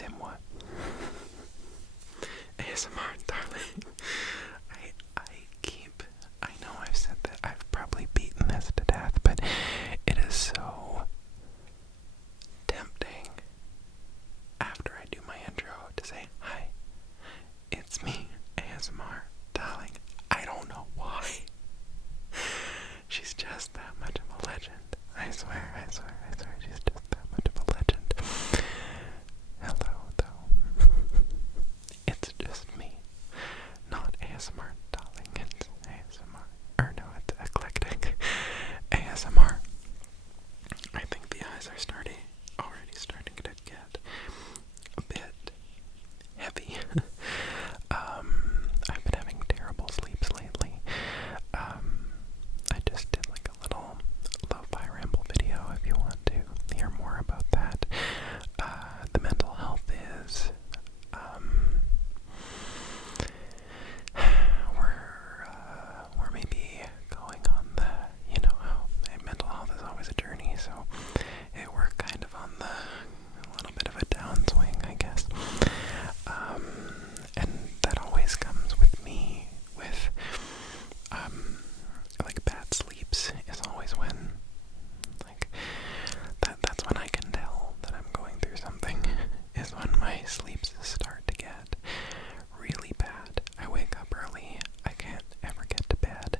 Sim what? ASMR, darling. I know I've said that, I've probably beaten this to death, but it is so tempting after I do my intro to say, hi, it's me, ASMR, darling. I don't know why. She's just that much of a legend. I swear, she's just that much of a legend. Hello, though. It's just me. Not ASMR, darling. It's ASMR. Or no, it's Eclectic. ASMR. I think the eyes are already starting to get a bit heavy. I've been having terrible sleeps lately. I just did like a little lo-fi ramble video if you want to hear more about that. The mental health is, we're maybe going on the, you know how mental health is always a journey, so we're kind of on a little bit of a downswing, I guess. And that always comes with me, with, like bad sleeps is always when, like, that's when I can tell that I'm going through something, is when my sleeps start to get really bad. I wake up early, I can't ever get to bed,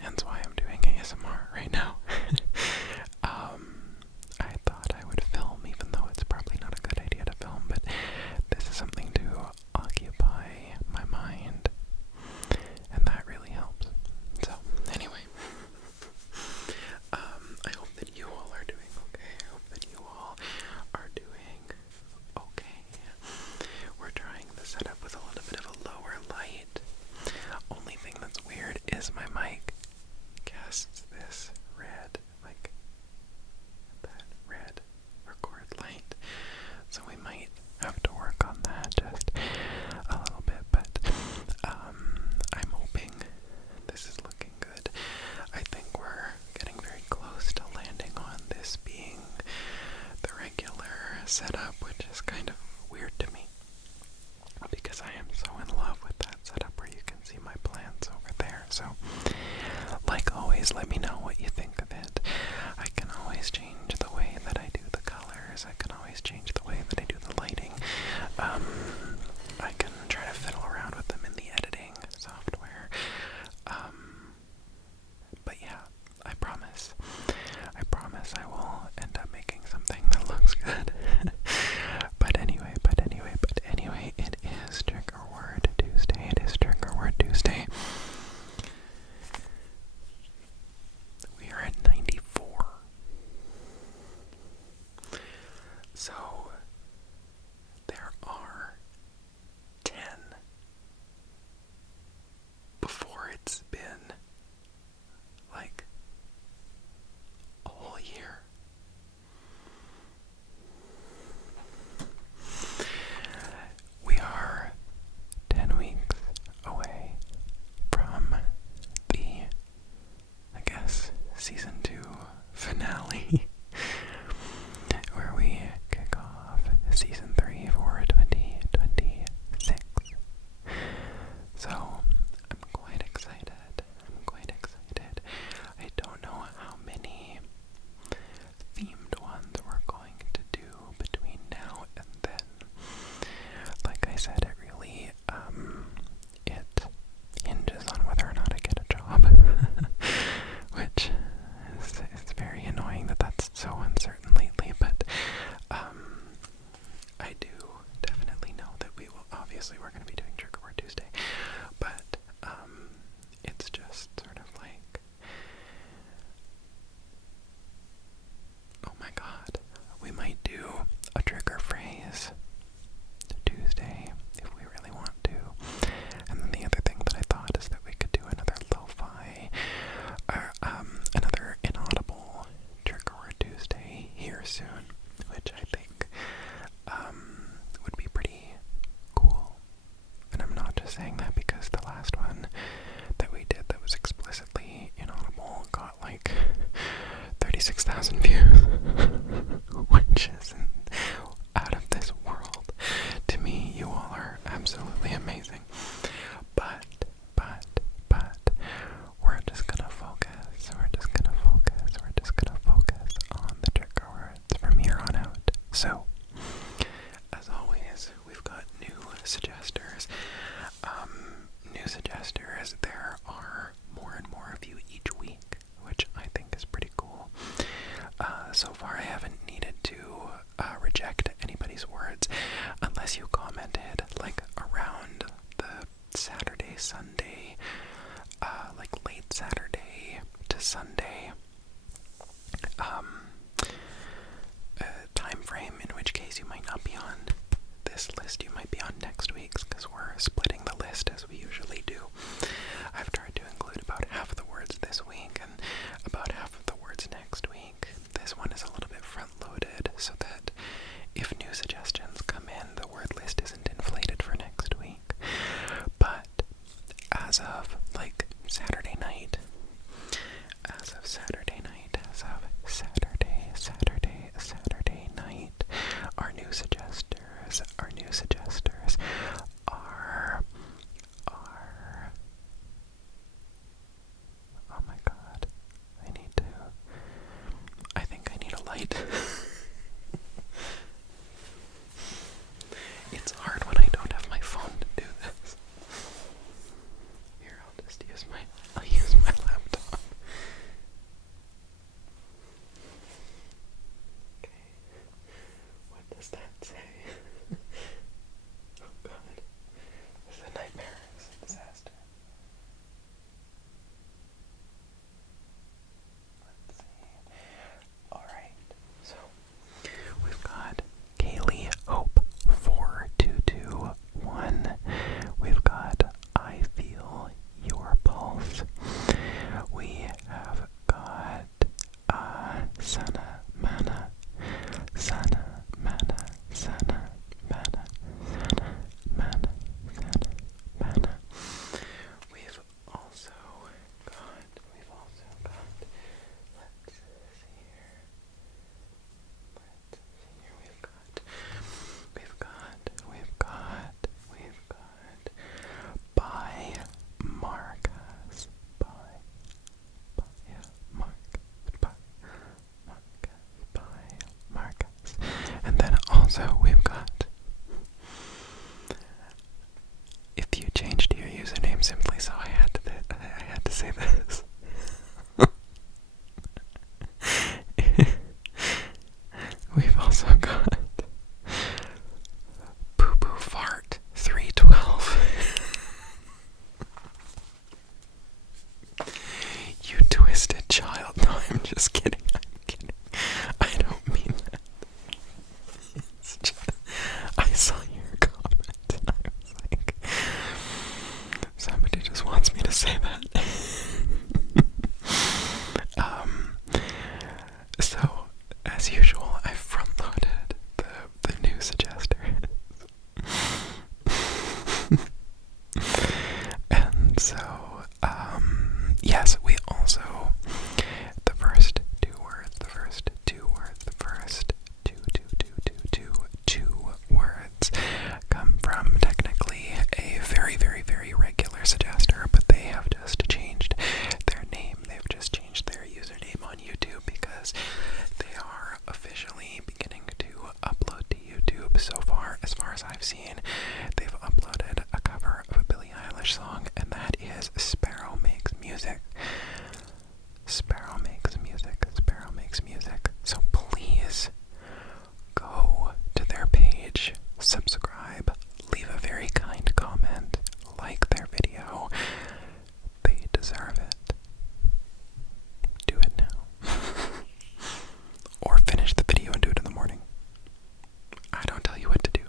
hence why I'm doing ASMR right now. I thought I would film, even though it's probably not a good idea to film, but this is something to occupy my mind, and that really helps. So, anyway, I hope that you all are doing okay. I hope that you all are doing okay. We're trying the setup with a little bit of a lower light. Only thing that's weird is my mic casts this red, like that red record light. So we might have to work on that just a little bit, but I'm hoping this is looking good. I think we're getting very close to landing on this being the regular setup, which is kind of weird to me because I am so in love with that setup where you can see my plants over there. So, like always, let me know what you think of it. I can always change the way that I do the colors. I can always change the way that I do the lighting. I can try to fiddle around with them in the editing software. But yeah, I promise I will end up making something that looks good. But anyway, it is Trigger Word Tuesday. It is Trigger Word Tuesday. We are at 94. So, there are 10 before it's been like a whole year. We are 10 weeks away from the, I guess, season 2 finale, where we kick off season 3 for 2026. So, I'm quite excited. I don't know how many themed ones we're going to do between now and then. Like I said, it really, it hinges on whether or not I get a job, which is very annoying that that's so uncertain lately, but, I do definitely know that obviously we're going to be doing Trigger Word Tuesday, but, it's just sort of like, oh my god, we might do a trigger phrase Tuesday if we really want to. And then the other thing that I thought is that we could do another lo-fi, or another inaudible Trigger Word Tuesday here soon, which I think would be pretty cool. unless you commented like around the Saturday, Sunday, like late Saturday to Sunday time frame, in which case you might not be on this list. You might be on next week's, because we're splitting the list as we usually do. I've tried to include about half of the words this week and about half of the words next week. This one is a little bit front-loaded so that if new suggestions come in, the word list isn't inflated for next week. But as of like Saturday night, Saturday night, our new suggesters are, oh my god, I think I need a light. It's hard when I don't have my phone to do this. Here, I'll use my laptop. Okay. What does that say? Oh god. This is a nightmare. This is a disaster. Let's see. Alright. So we've got Kaylee Hope 4221. We've got I Feel Your Pulse. We have got Sana Mana. We've also got, let's see here, we've got by Marcus, and then also we've got, if you changed your username simply so I had to say this. We've also got Poo Poo Fart 312. You twisted child. No, I'm just kidding. I don't mean that. It's just, I saw your comment and I was like, somebody just wants me to say that. So, as usual, I front-loaded the new suggesters. And so, yes, we also, the first two words come from technically a very, very, very regular suggester, but they have just changed their name. They've just changed their username on YouTube because they are officially beginning to upload to YouTube. So far, as far as I've seen, they've uploaded a cover of a Billie Eilish song, and that is Sparrow Makes Music. Sparrow Makes Music. So please go to their page, subscribe, leave a very kind comment, like their video. They deserve it. Do it now. Or finish the video and do it in the morning. I don't tell you what to do.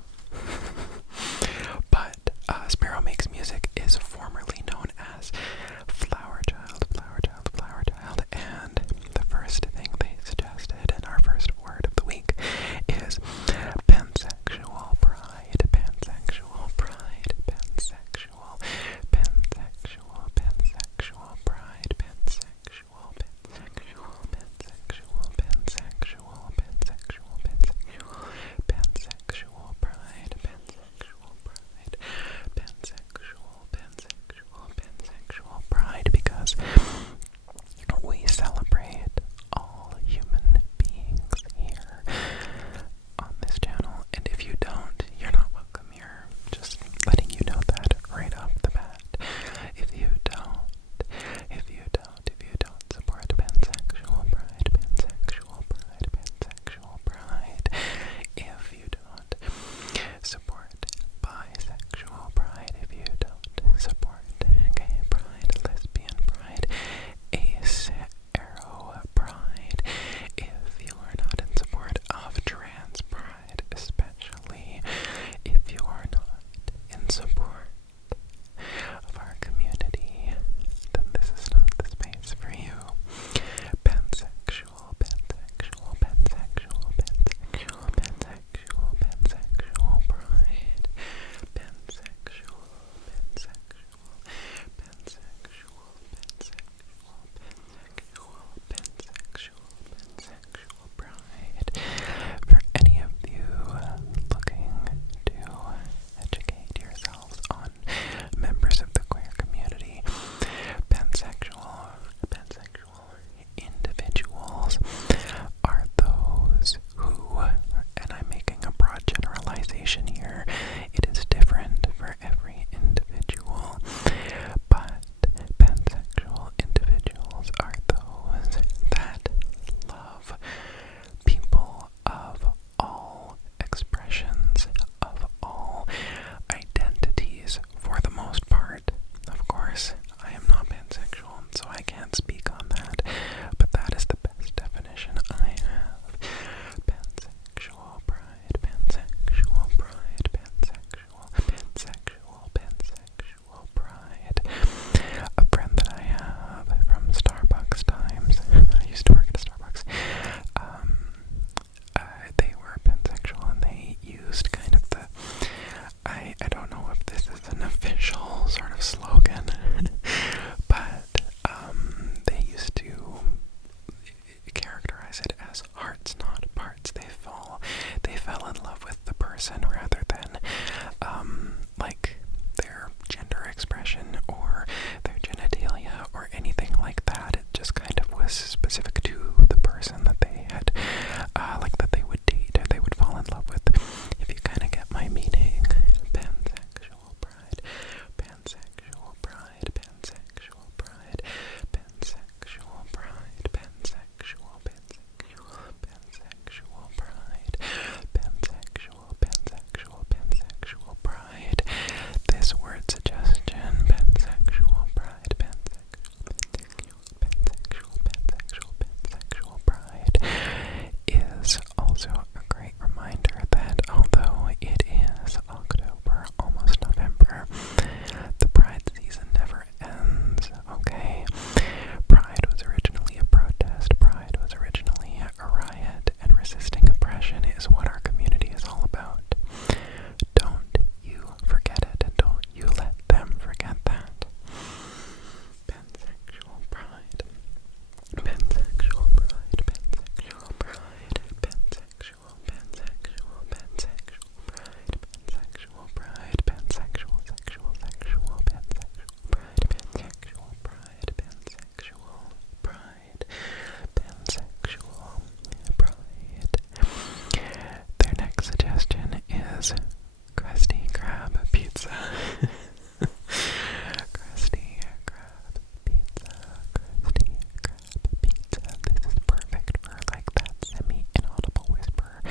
expression or their genitalia or anything like that. It just kind of was specific to the person that they had, like that they would date or they would fall in love with. If you kind of get my meaning. Pansexual pride, pansexual pride, pansexual pride, pansexual pride, pansexual, pansexual pride, pansexual, pansexual, pansexual pride. This word suggestion, pansexual pride, pansexual pride, is also a great reminder that although it is October, almost November, the Pride season never ends, okay? Pride was originally a protest, Pride was originally a riot, and resisting oppression is what our community is all about. Don't you forget it, and don't you let them forget that. Pansexual pride. Pansexual pride. Pansexual pride. Pansexual, pansexual, pansexual pride. Pansexual pride. Pansexual, sexual, sexual, pansexual pride. Pansexual pride. Pansexual pride. Pansexual pride. Their next suggestion is Krusty Krab pizza. Krusty Krab pizza. Krusty Krab pizza. This is perfect for like that semi-inaudible whisper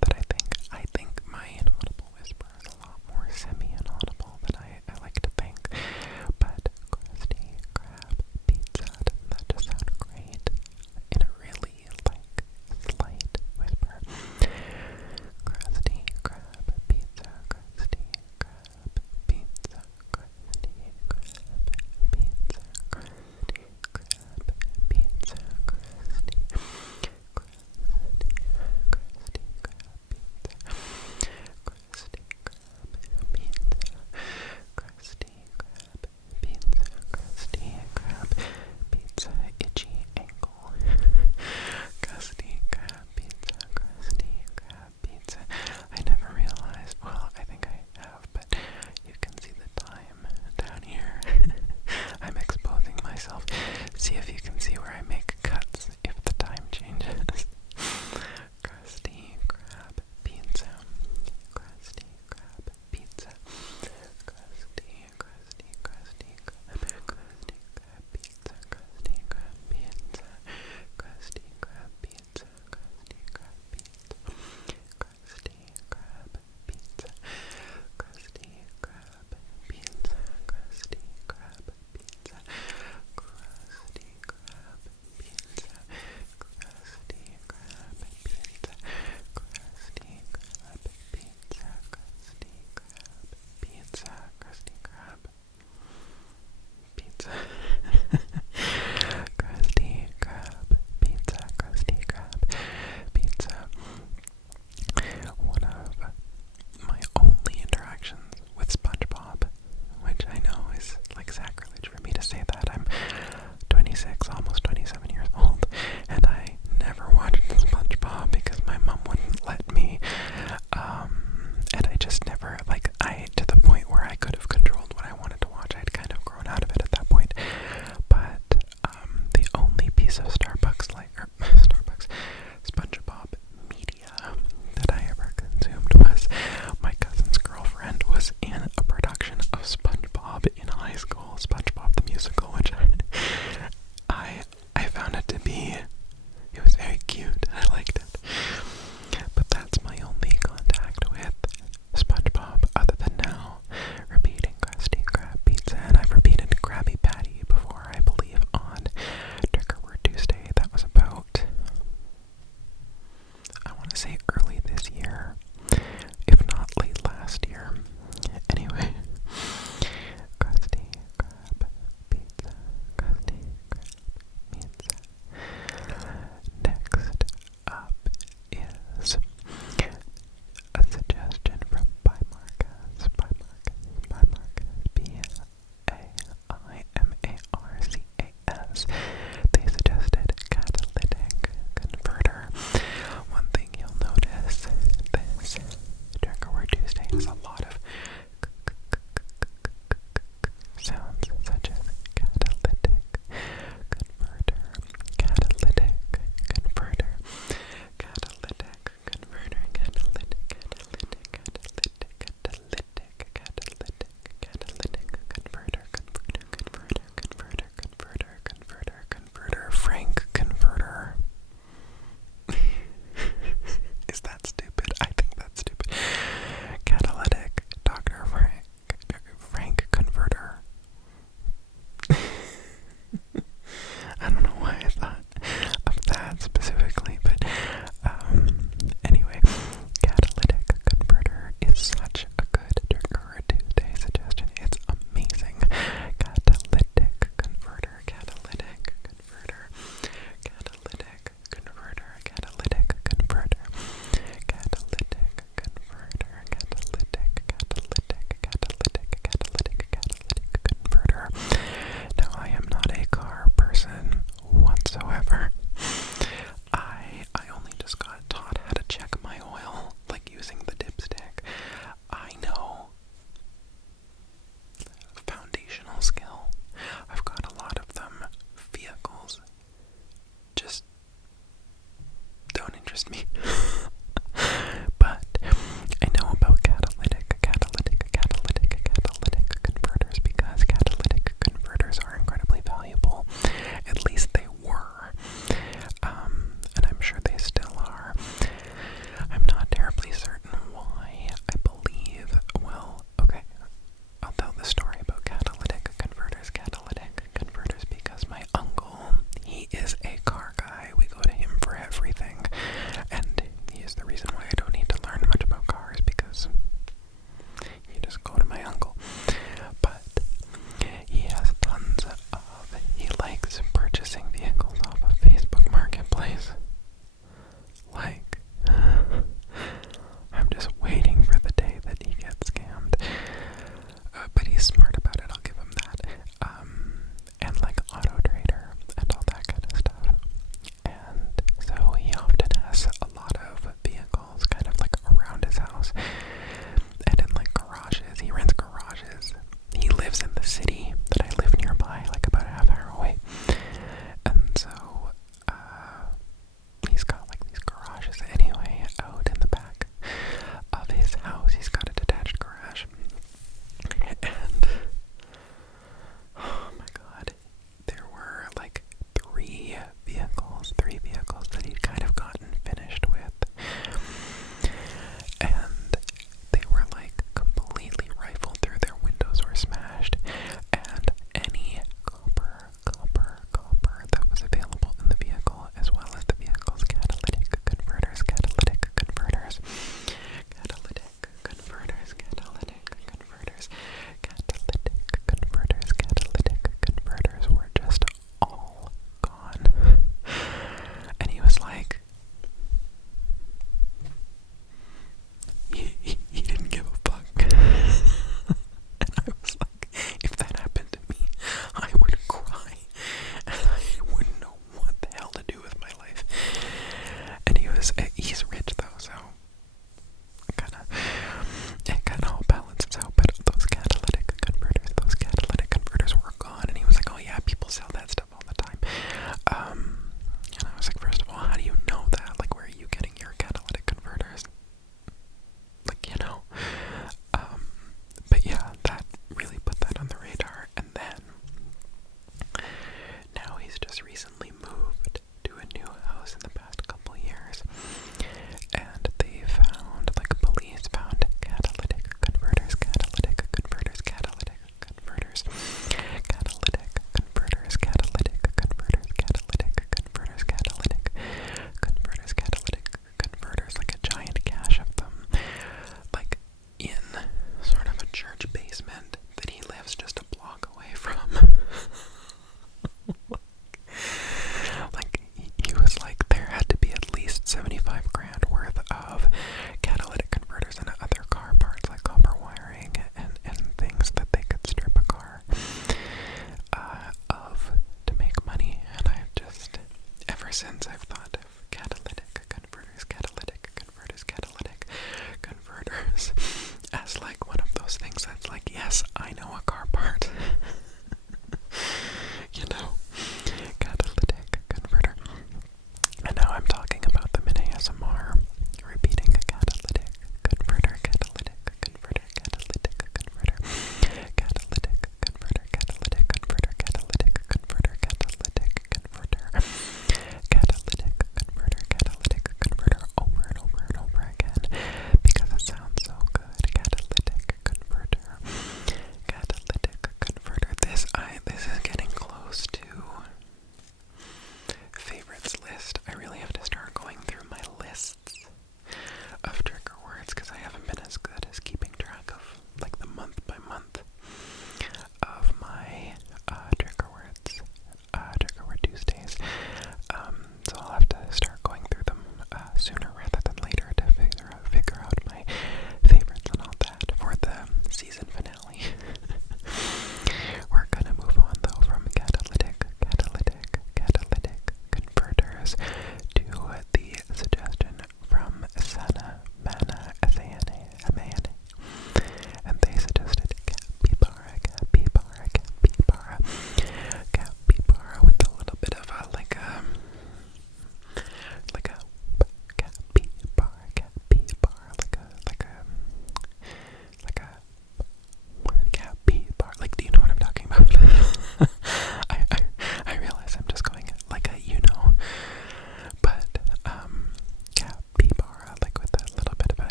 that I think my inaudible whisper is a lot more semi-inaudible than I like to think. But Krusty Krab pizza, doesn't that just sound great? In a really like slight whisper. Krusty Krab pizza, Krusty Krab pizza, Krusty Krab pizza, Krusty Krab pizza, Krusty Krab pizza, itchy ankle. Krusty Krab pizza, Krusty Krab pizza. I never realized, well, I think I have, but you can see the time down here. I'm exposing myself. See if you can see where I make cuts if the time changes. Krusty Krab pizza. Krusty Krab pizza. Krusty Krab pizza. Krusty Krab pizza. Krusty Krab pizza. Krusty Krab pizza. Krusty Krab pizza. Krusty Krab pizza. Krusty Krab pizza. Krusty Krab pizza. Krusty Krab pizza. Krusty Krab pizza. Krusty Krab pizza. Krusty Krab pizza. Krusty Krab pizza. Krusty Krab pizza. One of my only interactions with SpongeBob, which I know is like sacrilege for me to say that. I'm 26, almost 27 years old, and I never watched SpongeBob because my mom wouldn't let me. And I just never, like, to the point where I could have controlled what I wanted to watch. I'd kind of grown out of it at that point. But the only piece of SpongeBob media that I ever consumed was my cousin's girlfriend was in a production of SpongeBob in high school, SpongeBob the musical, which I found it to be, it was very cute. I liked it. But that's my only contact with SpongeBob, other than now repeating Krusty Krab pizza, and I've repeated Krabby Patty before, I believe, on Trigger Word Tuesday. That was about, I want to say early this year, if not late last year. Anyway, Krusty Krab pizza, Krusty Krab pizza. Next up is a suggestion from By Marcus, B-A-I-M-A-R-C-A-S. They suggested catalytic converter. One thing you'll notice, this Trigger Word Tuesday is a lot of such a good trigger Tuesday suggestion. It's amazing. Catalytic converter, catalytic converter, catalytic converter, catalytic converter, catalytic converter, catalytic converter. Now, I am not a car person whatsoever. I only just got taught how to check my oil, like using the dipstick.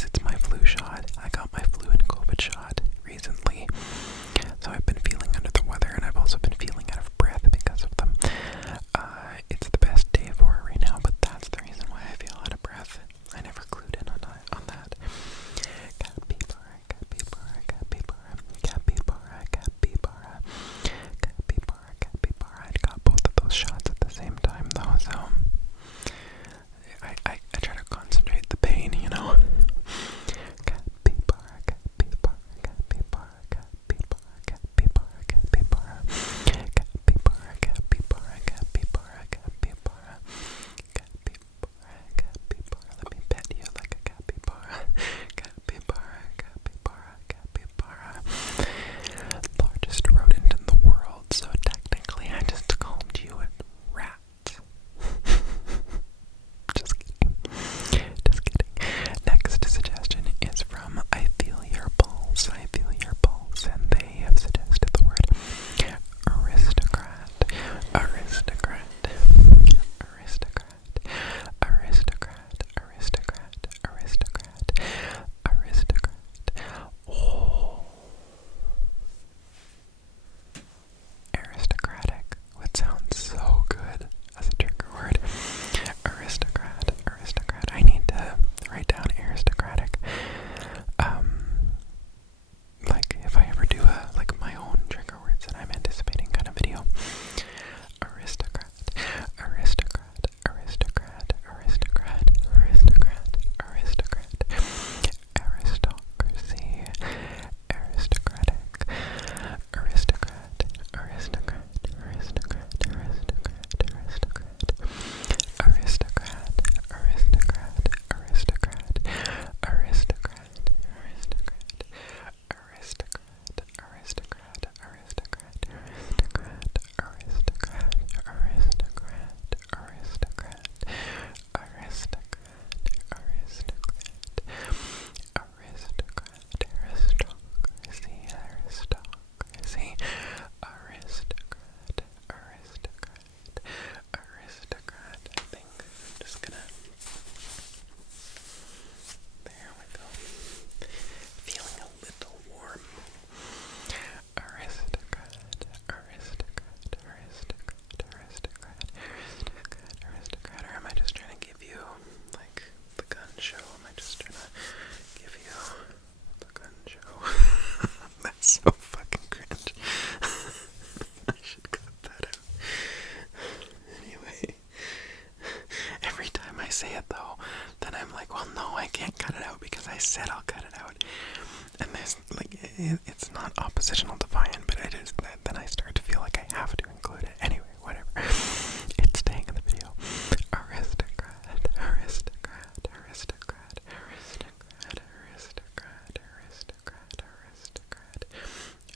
guys, it's my flu shot. I got my flu and COVID shot recently. So I've been feeling under the weather, and I've also been feeling out of breath because of them. It's the best day for it right now, but that's the reason why I feel out of breath. I never clued in on that. Capybara, capybara, capybara, capybara, capybara, capybara, capybara. I got both of those shots at the same time though, so I try to concentrate the pain, you know. Capybara, capybara, capybara, capybara, capybara, capybara, capybara, capybara, capybara, capybara, capybara. Let me pet you like a capybara. Capybara, capybara, capybara. Largest rodent in the world, so technically I just called you a rat. Just kidding. Just kidding. Next suggestion is from I Feel Your Pulse. I Feel Your Pulse, and they have suggested the word aristocrat. Aristocrat. Aristocrat. Aristocrat. Aristocrat. Aristocrat. Aristocrat. Oh. Aristocratic would sound so good as a trigger word. Aristocrat, aristocrat. I need to write down aristocratic. Like if I ever do my own trigger words that I'm anticipating kind of video. Aristocrat, aristocrat, aristocrat, aristocrat, aristocrat, aristocrat, aristocracy, aristocratic, aristocrat, aristocrat, aristocrat, aristocrat, aristocrat, aristocrat, aristocrat, aristocrat, aristocrat, aristocrat, aristocrat, aristocrat, aristocrat, aristocrat, aristocrat, aristocrat, aristocrat, aristocrat, aristocracy, aristocracy, aristocrat, aristocrat. I think I'm just gonna. There we go. Feeling a little warm. Aristocrat, aristocrat, aristocrat, aristocrat, aristocrat, aristocrat. Or am I just trying to give you, like, the gun show? Am I just trying to give you the gun show? That's so fucking cringe. I should cut that out. Anyway. Every time I say it though, then I'm like, well no, I can't cut it out because I said I'll cut it out. And there's like, it's not oppositional defiant, but then I start to feel like I have to include it. Anyway, whatever. It's staying in the video. Aristocrat, aristocrat, aristocrat, aristocrat, aristocrat, aristocrat,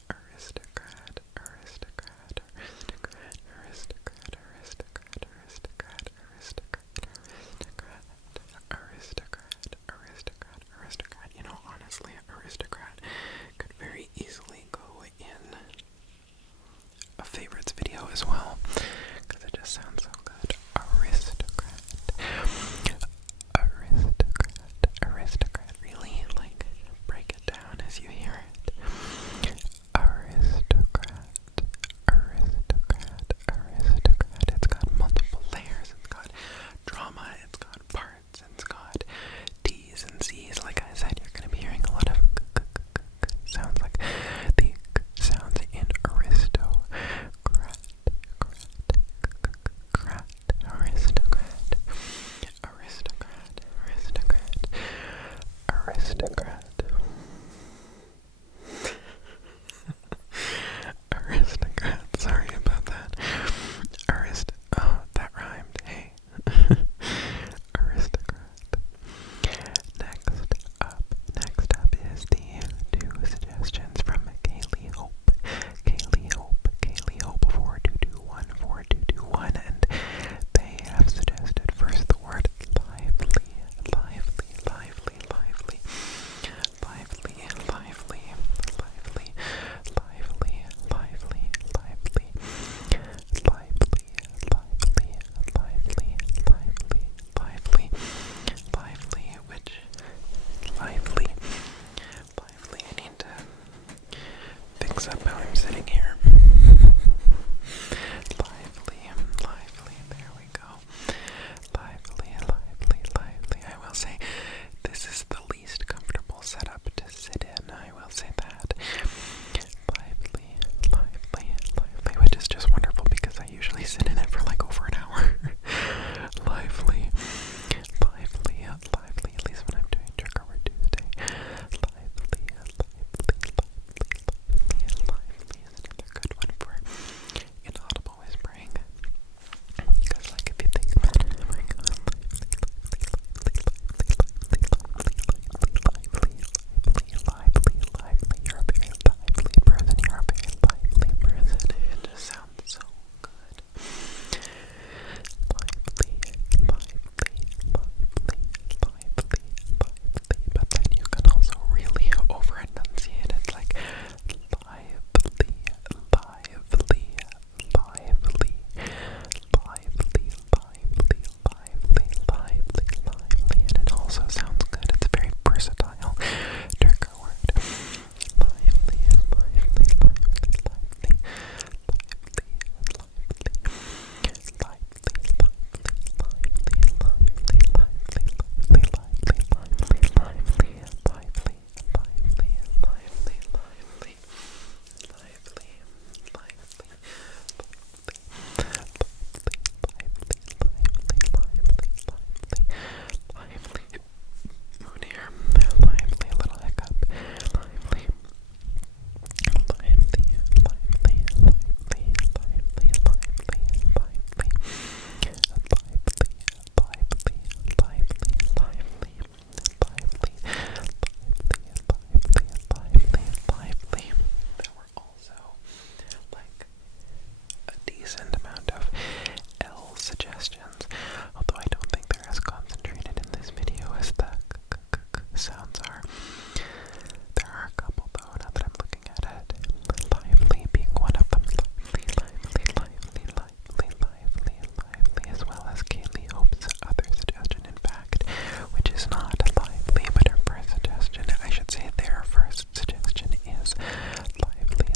aristocrat, aristocrat, aristocrat, aristocrat, aristocrat, aristocrat, aristocrat, aristocrat. You know, honestly, aristocrat could very easily go in a favorites video as well, because it just sounds so good. Aristocrat, aristocrat, aristocrat. Really, like, break it down as you hear it. Aristocrat, aristocrat, aristocrat. It's got multiple layers. It's got drama. It's got parts. It's got T's and C's. Like I said, you're gonna be hearing a lot of sounds, like the sounds in aristocrat, aristocrat, aristocrat, aristocrat, aristocrat. Aristocrat, sorry about that. Oh, that rhymed, hey. Aristocrat. Next up is the two suggestions from Kaylee Hope. Kaylee Hope 4221, and they have suggested first the word lively, lively, lively, lively, sounds are. There are a couple though, now that I'm looking at it. Lively being one of them. Lively, as well as Kaylee Hope's other suggestion, in fact, which is not lively, but her first suggestion, I should say their first suggestion is lively.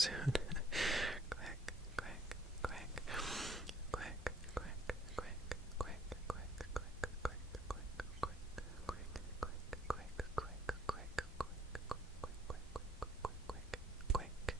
soon. Quick, quick, quick, quick, quick, quick, quick, quick, quick, quick, quick, quick, quick, quick, quick, quick, quick,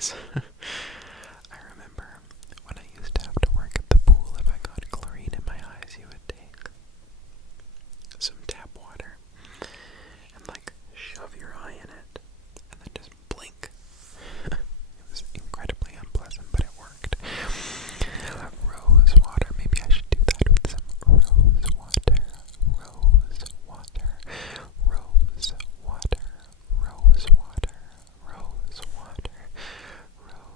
eyes. I remember when I used to have to work at the pool, if I got chlorine in my eyes, you would take some tap water and like shove your eye in it and then just blink. It was incredibly unpleasant, but it worked. Rose water, maybe I should do that with some rose water, rose water, rose water, rose water, rose water, rose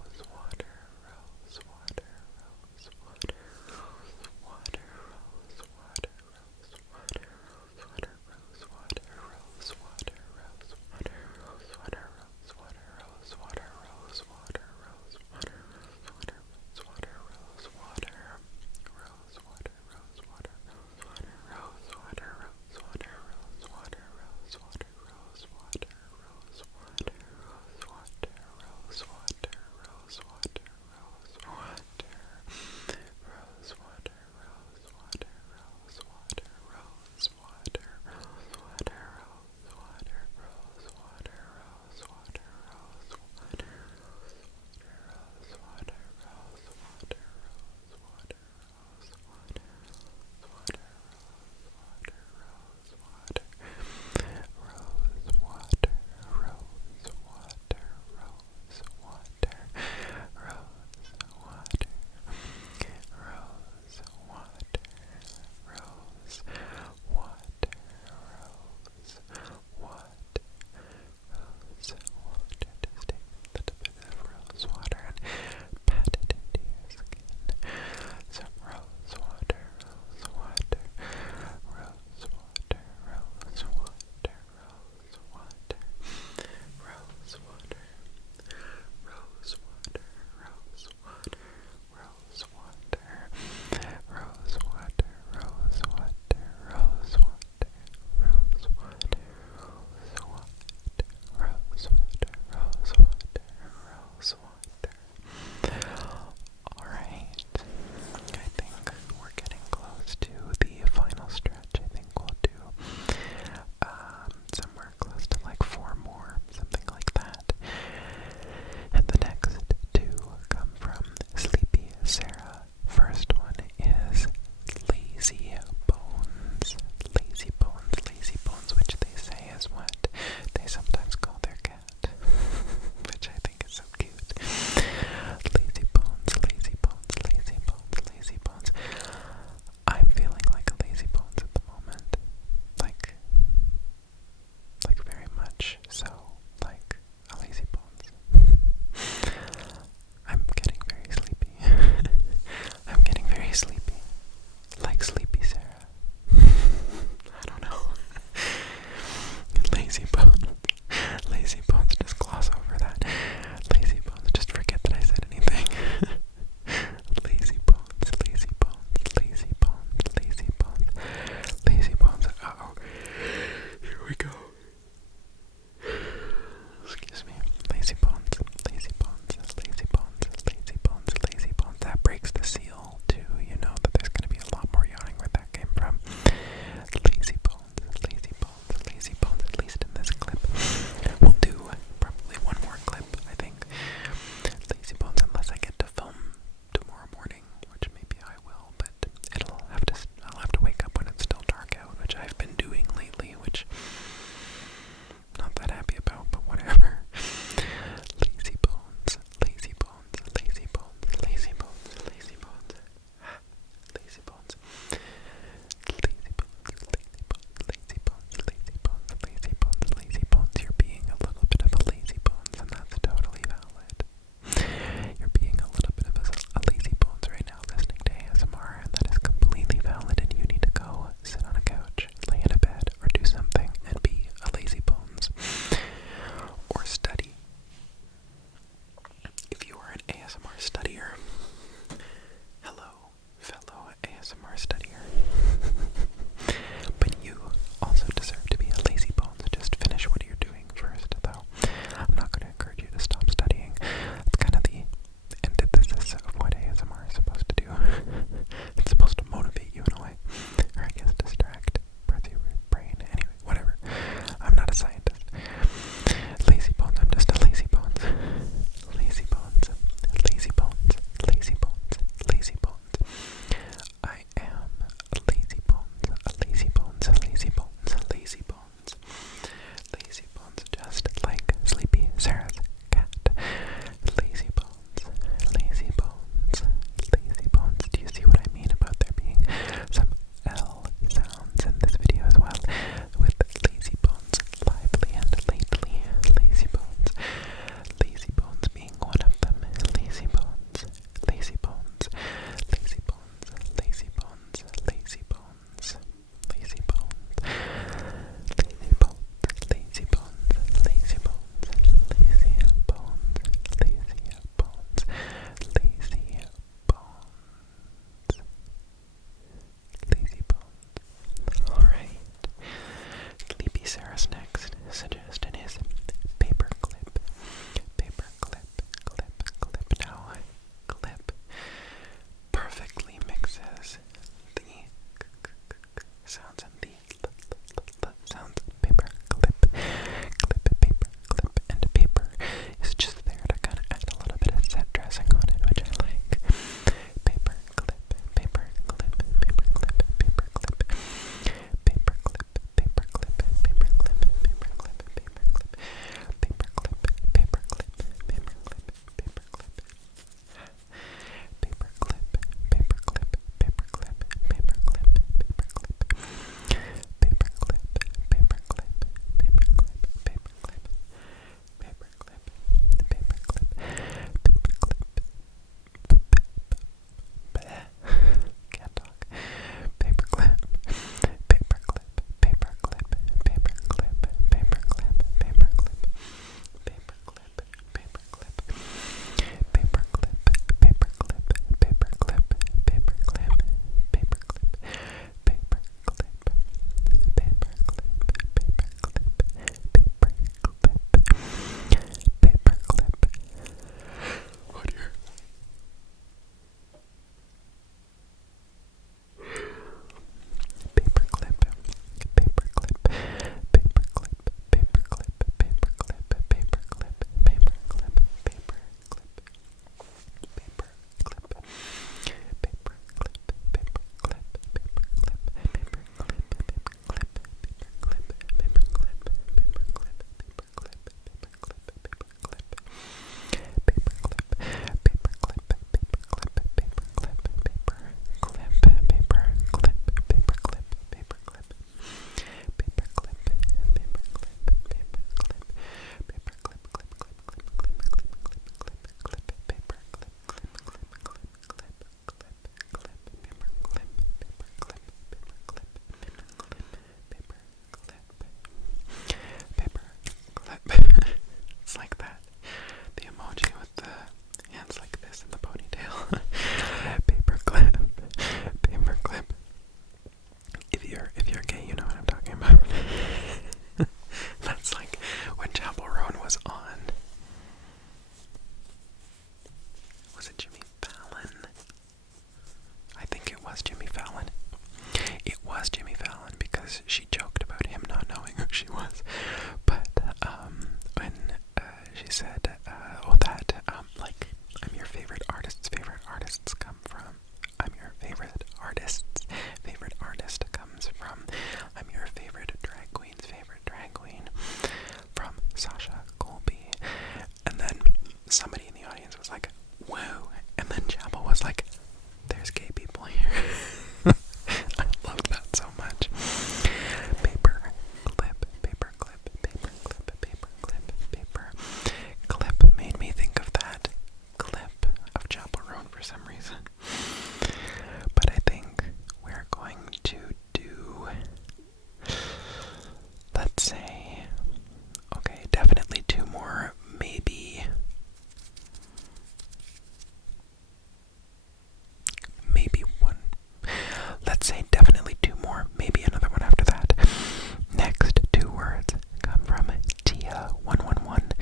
111.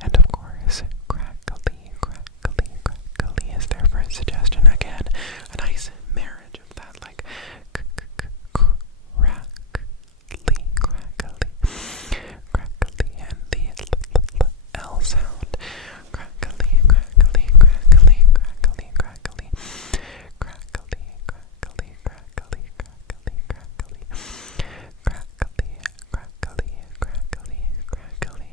And of course, crackly, crackly, crackly is their first suggestion. Again, a nice marriage of that, like crackly, crackly, and the L sound. Crackly, crackly, crackly, crackly, crackly, crackly, crackly, crackly, crackly, crackly, crackly, crackly, crackly, crackly, crackly,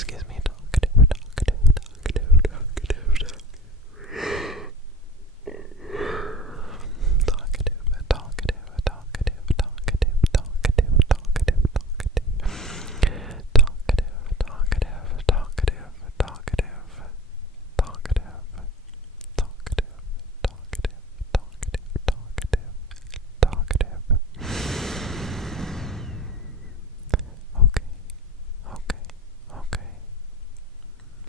Excuse me, talkative, talkative, talkative, talkative, talkative, talkative, talkative, talkative, talkative, talkative, talkative, talkative, talkative, talkative, talkative, talkative, talkative, talkative, talkative. Okay, okay, okay.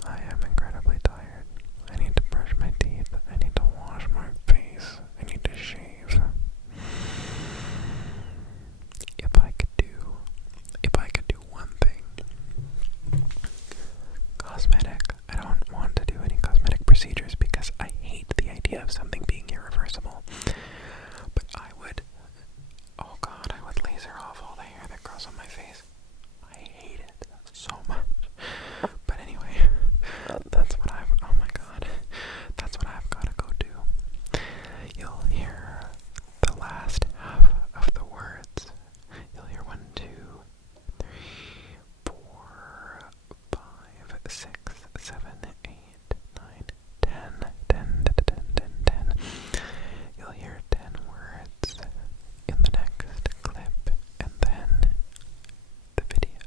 I am incredibly tired. I need to brush my teeth. I need to wash my face. I need to shave. If I could do one thing, cosmetic. I don't want to do any cosmetic procedures because I hate the idea of something being irreversible. But I would, oh god, I would laser off all the hair that grows on my face. I hate it so much. But anyway, that's what oh my god, that's what I've got to go do. You'll hear the last half of the words. You'll hear 1, 2, 3, 4, 5, 6, 7, 8, 9, 10, 10, 10, 10, 10. You'll hear 10 words in the next clip, and then the video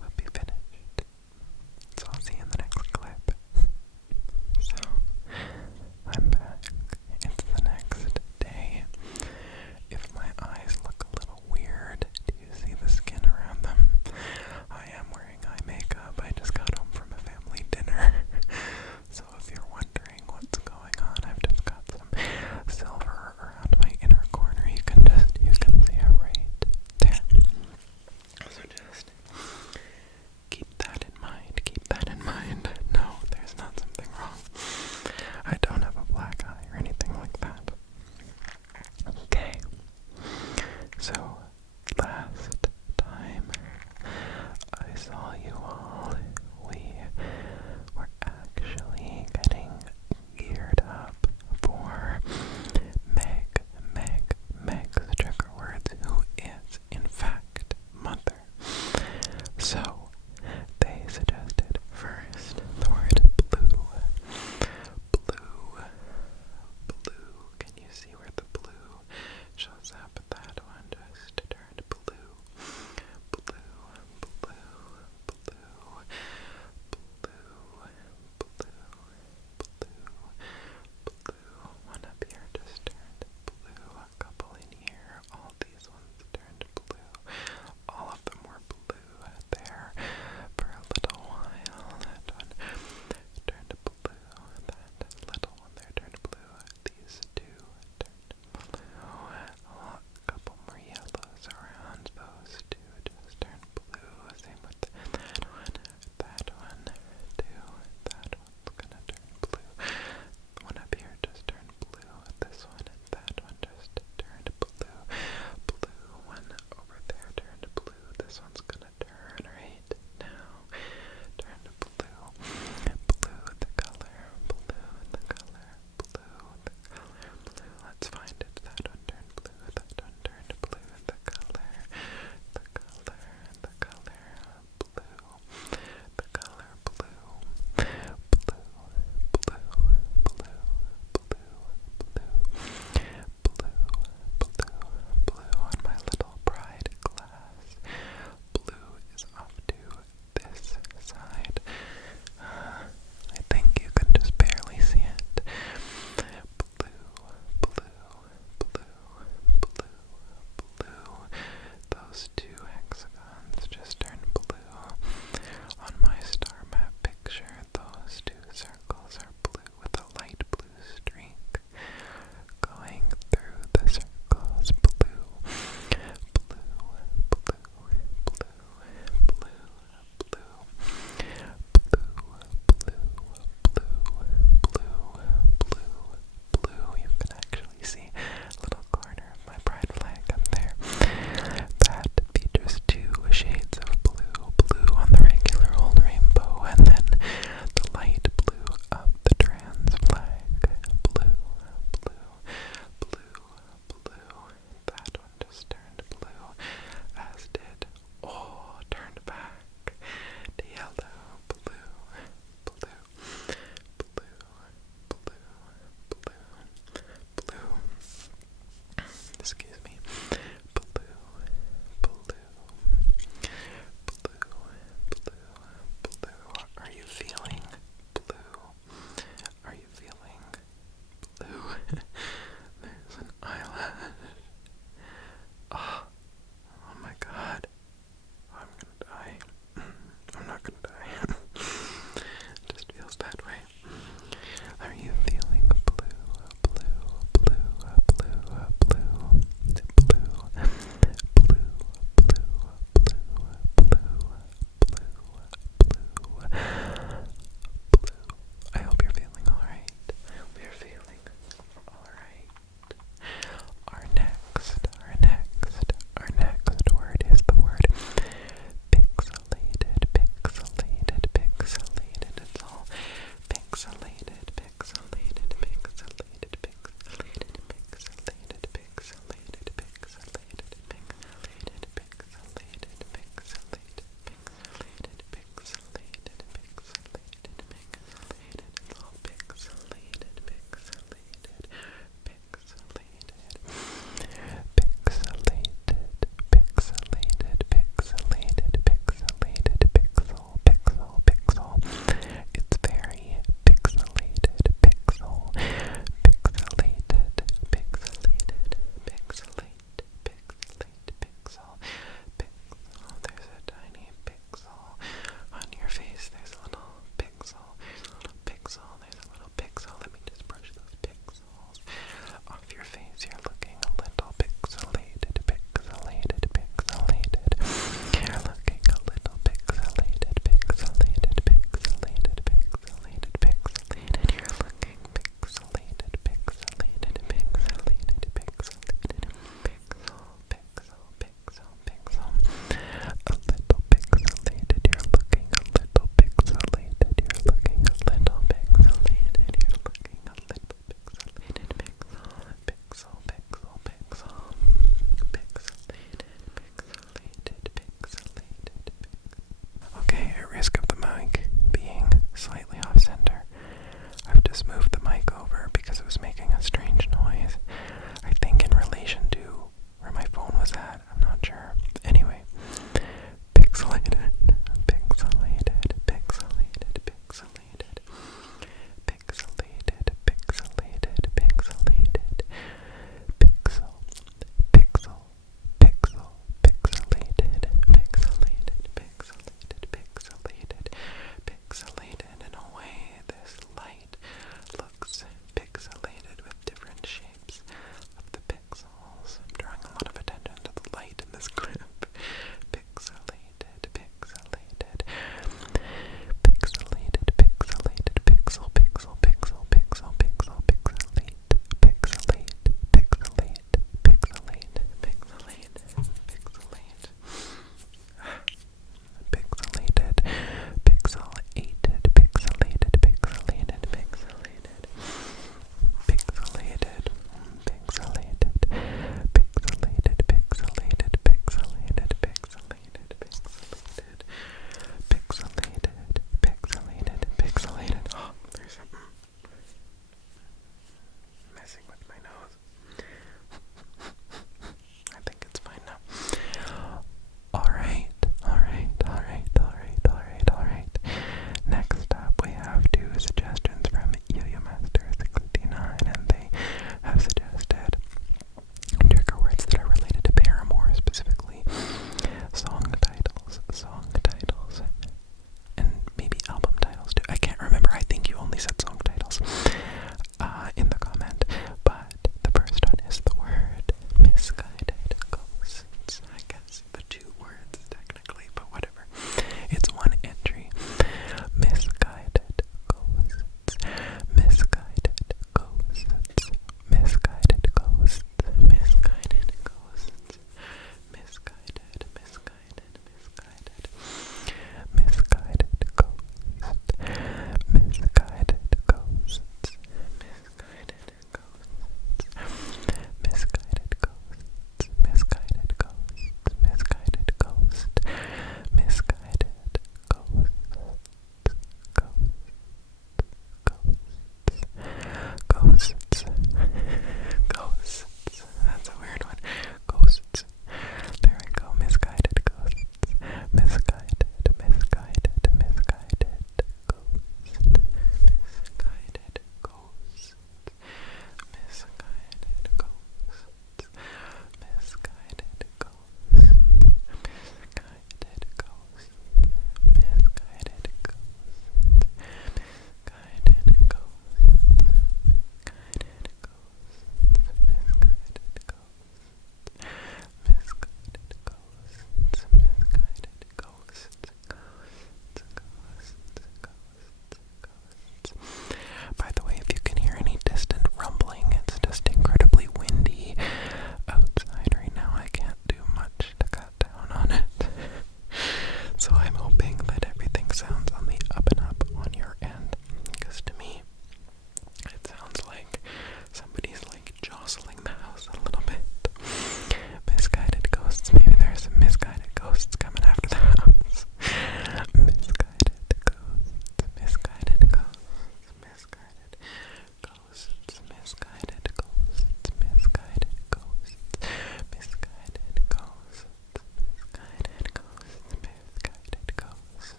will be finished. So I'll see you in the next clip. So, I'm back. It's the next day. If my eyes look a little weird, do you see the skin around them? I am wearing eye makeup. I just got home from a family dinner. So if you're wondering what's going on, I've just got some silver around my inner corner. You can see it right there. So just keep that in mind. Keep that in mind. No, there's not something wrong. I don't have a black eye or anything like that. Okay. So, last time I saw you all, we were actually getting geared up for Meg's trigger words, who is, in fact, mother. So, they suggested first the word blue. Blue. Blue. Can you see where the blue shows up? That one just turned blue. Blue. Blue. Blue. Blue. Blue. Blue. One up here just turned blue. A couple in here. All these ones turned blue. All of them were blue there.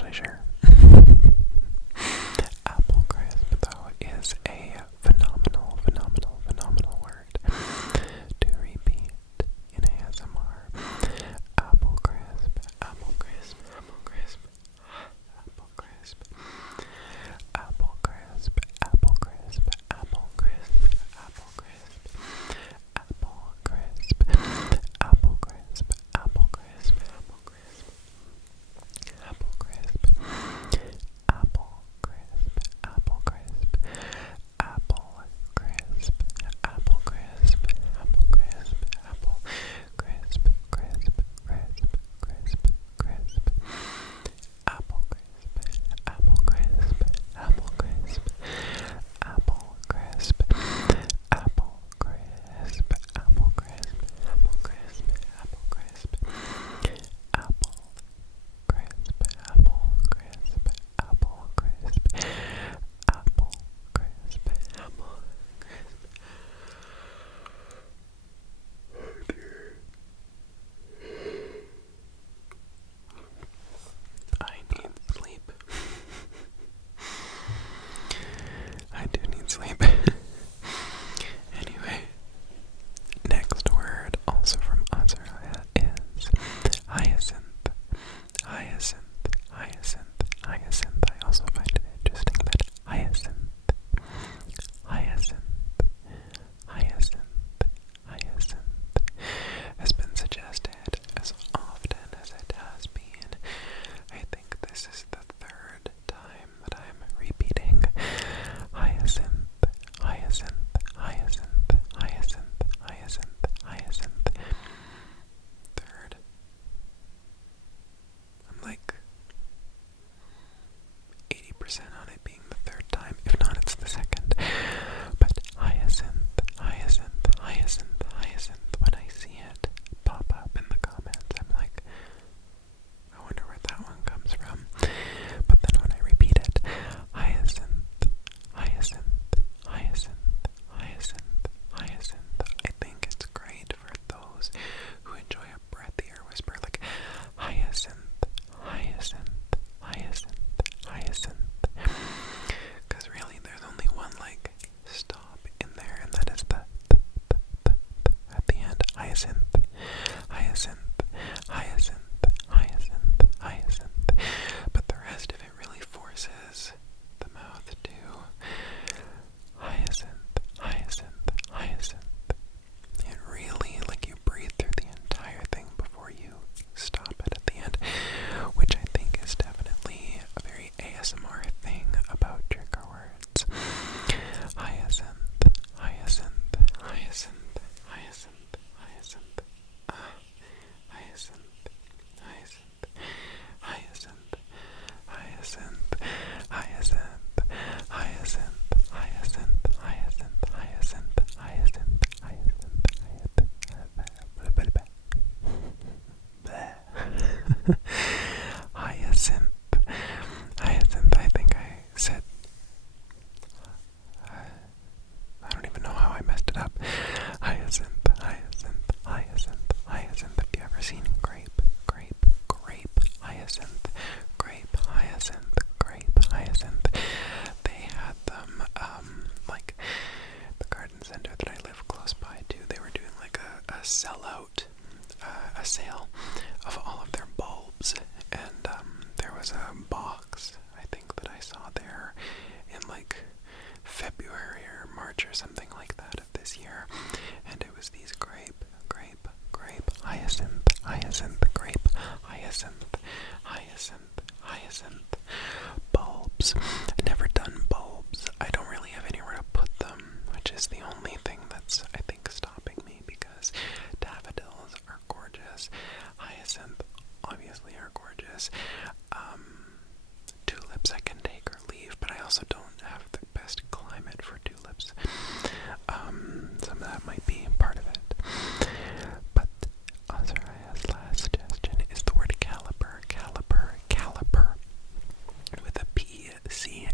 actually sure. Apple crisp, though, is a phenomenal word to repeat in ASMR. Apple crisp, apple crisp, apple crisp, apple crisp, apple crisp, apple crisp, apple crisp, apple crisp, apple crisp, apple crisp, apple crisp, apple crisp, apple crisp, apple crisp, apple crisp, apple crisp, apple crisp, apple crisp, apple crisp, crisp, crisp, crisp, crisp, apple crisp, apple crisp, apple crisp, apple crisp, apple crisp, apple crisp, apple crisp, apple crisp, apple crisp, apple crisp, apple crisp, apple crisp, apple crisp. I need sleep. I do need sleep. Anyway, next word, also from Azariah, is hyacinth. Hyacinth, hyacinth, hyacinth. I also find it interesting that hyacinth, hyacinth, hyacinth, hyacinth has been suggested as often as it has been. I think this is the third time that I'm repeating hyacinth, hyacinth, hyacinth, hyacinth, hyacinth, hyacinth. Third. I'm like 80% on it being the third time. If not, it's the second. But hyacinth, hyacinth, hyacinth, hyacinth. When I see it pop up in the comments, I'm like, I wonder where that one comes from. But then when I repeat it, hyacinth, hyacinth, hyacinth, hyacinth, hyacinth, I think it's great for those who enjoy a breathier whisper, like hyacinth, hyacinth, hyacinth, hyacinth. Because really, there's only one like stop in there, and that is the at the end. Hyacinth, hyacinth, hyacinth, hyacinth, hyacinth. But the rest of it really forces the mouth to hyacinth, hyacinth, hyacinth. It really, like, you breathe through the entire thing before you stop it at the end, which I think is definitely a very ASMR thing about trigger words. Hyacinth, hyacinth, hyacinth, hyacinth, hyacinth, hyacinth, hyacinth, hyacinth, hyacinth, hyacinth, hyacinth, hyacinth, hyacinth, hyacinth, hyacinth, hyacinth, hyacinth. I think I said, I don't even know how I messed it up. Hyacinth, hyacinth, hyacinth, hyacinth. Have you ever seen grape, grape, grape, hyacinth, grape, hyacinth, grape, hyacinth? They had them, like, the garden center that I live close by to, they were doing like a sellout, a sale of all of their bulbs, and there was a box, I think, that I saw there in like February or March or something like that of this year, and it was these grape, grape, grape, hyacinth, hyacinth, grape, hyacinth, hyacinth, hyacinth bulbs. I've never done bulbs. I don't really have anywhere to put them, which is the only thing that's, I think, stopping me, because daffodils are gorgeous, hyacinth obviously are gorgeous, tulips I can take or leave, but I also don't have the best climate for tulips. Some of that might be part of it. But Azariah's last suggestion is the word caliper, caliper, caliper, with a P, C,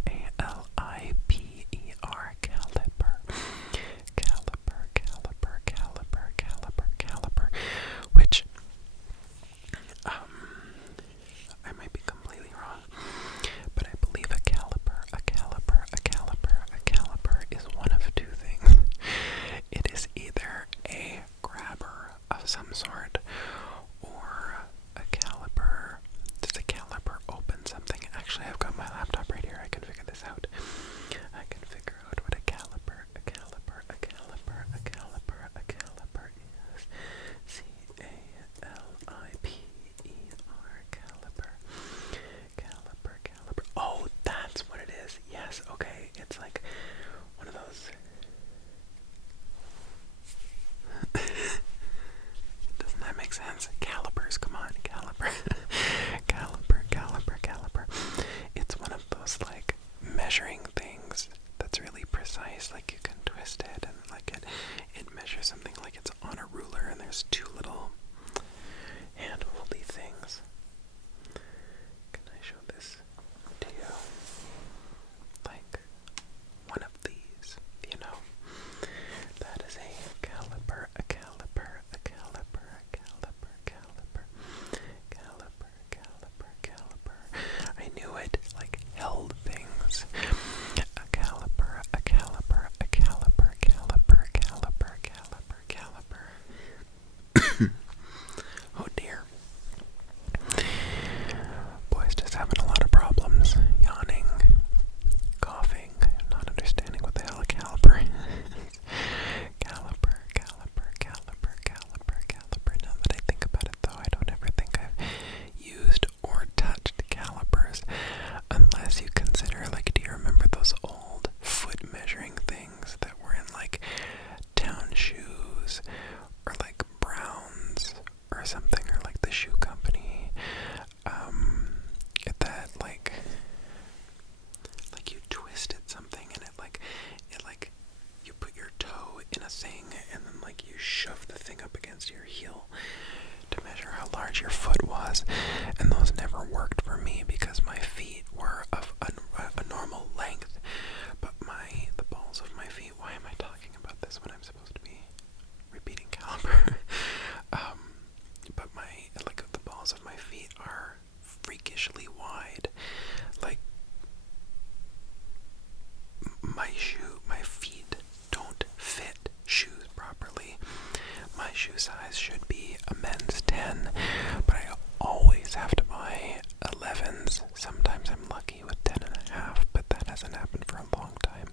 you a 10.5, but that hasn't happened for a long time.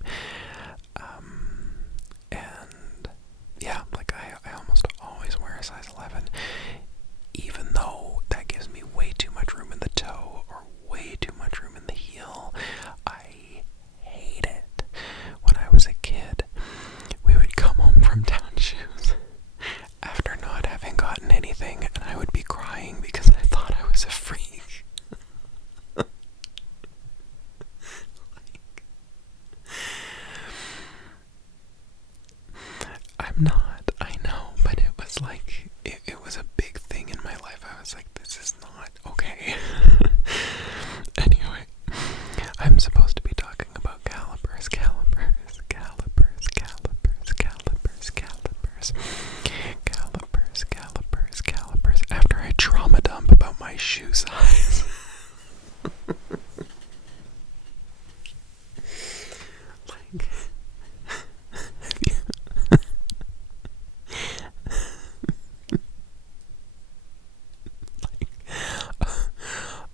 And yeah, like I almost always wear a size 11, even though that gives me way too much room in the toe or way too much room in the heel. I hate it. When I was a kid, we would come home from down shoes after not having gotten anything, and I would be crying because I thought I was a freak. I'm not, I know, but it was like, it was a big thing in my life. I was like, this is not okay. Anyway, I'm supposed to be talking about calipers, after I trauma dump about my shoe size. Like,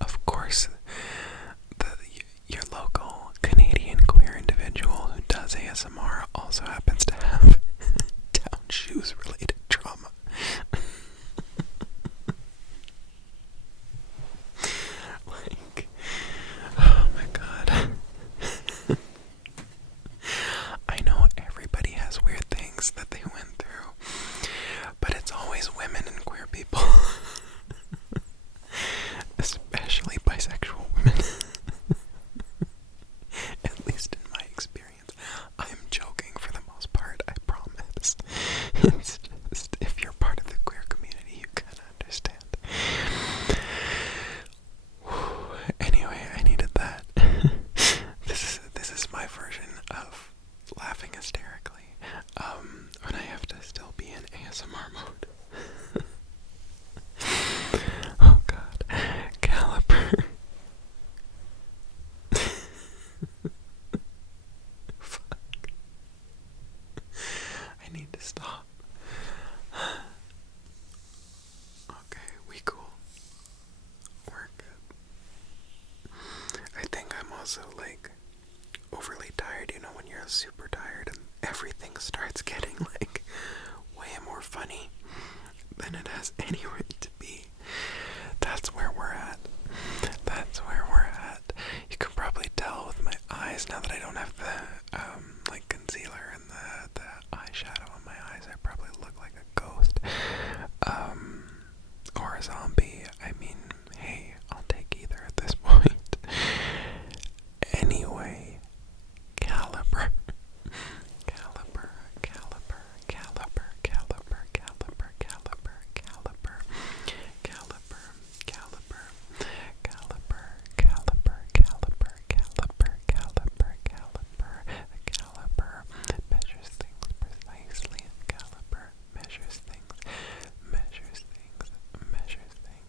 of course, your local Canadian queer individual who does ASMR also happens to have down shoes related trauma. Like, oh my god. I know everybody has weird things that they went through, but it's always women and queer people. Especially bisexual women. At least in my experience. I'm joking for the most part, I promise. It's just, if you're part of the queer community, you can understand. Anyway, I needed that. This is my version of laughing hysterically, when I have to still be in ASMR mode. Oh god. Caliper. Fuck. I need to stop. Okay, we cool. We're good. I think I'm also like overly tired, you know, when you're super tired and everything starts getting like way more funny than it has any right to be. That's where we're at. That's where we're at. You can probably tell with my eyes now that I don't have the like concealer and the eyeshadow on my eyes. I probably look like a ghost. Or a zombie. I mean, hey, I'll take either at this point. Anyway, caliper. Caliper, caliper, caliper, caliper, caliper, caliper, caliper, caliper, caliper, caliper, caliper, caliper, caliper, caliper, caliper. The caliper measures things precisely. Caliper measures things, measures things, measures things.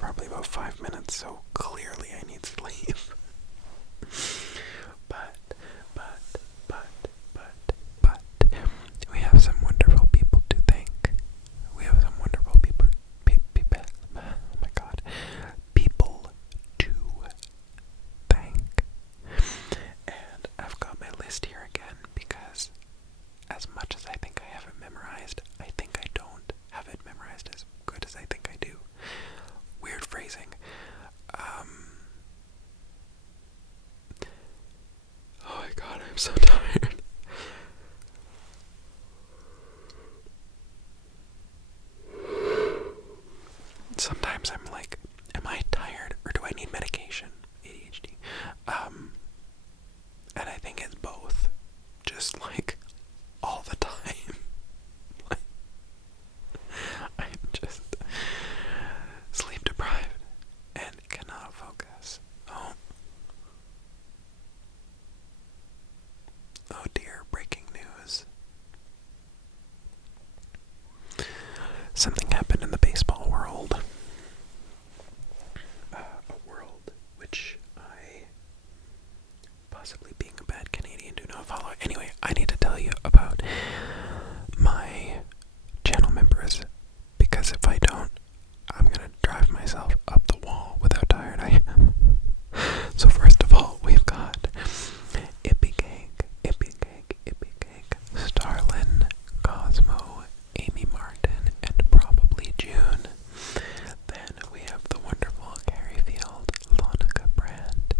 probably about 5 minutes, so clearly I need sleep. But, we have some wonderful people to thank. We have some wonderful people, oh my god, people to thank. And I've got my list here again because as much as I think I have it memorized, I think I don't have it memorized as good as I think I do. Weird phrasing. Oh my god, I'm so tired. Sometimes I'm like, am I tired or do I need medication? ADHD. And I think it's both. Just like all the time. Like, I'm just sleep deprived and cannot focus. Oh dear, breaking news. Something happened in the baseball world. A world which I, possibly being a bad Canadian, do not follow. Anyway, I need to tell you about my channel members, because if I don't, I'm gonna drive myself up the wall with how tired I am. So first of all, we've got Ippy Cake, Starlin, Cosmo, Amy Martin, and probably June. Then we have the wonderful Carrie Field, Lonica Brand,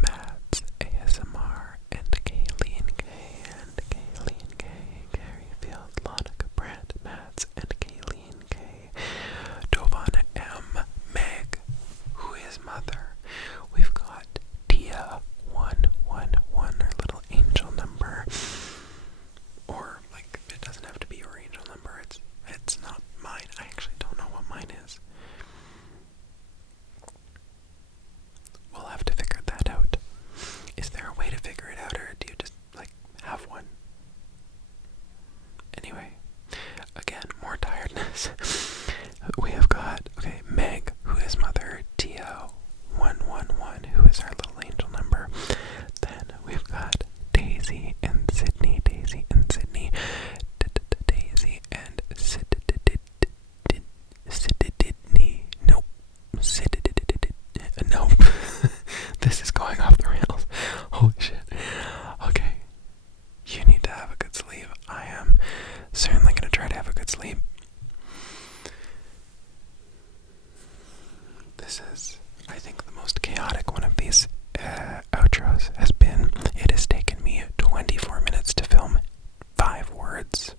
Matt's ASMR, and Kayleen K, Carrie Field, Lonica Brand, Matt's, and Kayleen K, Dovana M, Meg, who is mother. We've got Tia 111, her little angel number, or like it doesn't have to be your angel number. It's not mine. I actually don't know what mine is. We'll have to figure that out. Is there a way to figure it out, or do you just like have one? Anyway, again, more tiredness. We have got, okay, Meg, who is mother, Tia 111, who is our little angel number. Then we've got Daisy and Sydney, Daisy and Sydney, nope, this is going off the rails, holy shit. Okay, you need to have a good sleep. I am certainly going to try to have a good sleep. This is, I think, the most chaotic one of these outros has been. It has taken me 24 minutes to film 5 words.